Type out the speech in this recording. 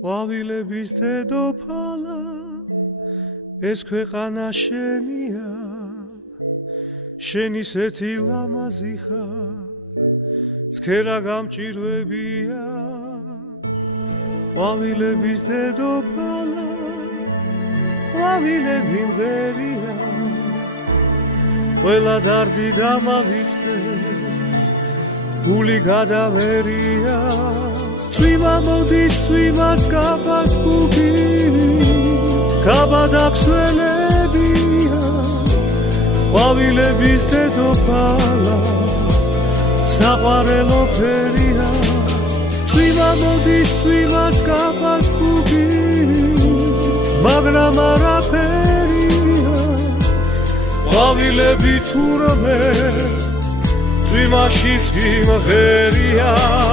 ყვავილების დედოფალა ეს ქვეყანა შენია შენ ისეთი ლამაზი ხარ ცქერა გამჭირვებია ყვავილების დედოფალა ყვავილები მღერია ყველა დარდი დამავიწყეს გული გადამერია წვიმა მოდის წვიმას კაბას გუგით კაბადაქსველებია ყვავილების დედოფალა საყვარელო ფერია წვიმა მოდის წვიმას კაბას გუგით მაგრამ არაფერია ყვავილები თურმე წვიმაშიც კი მღერიან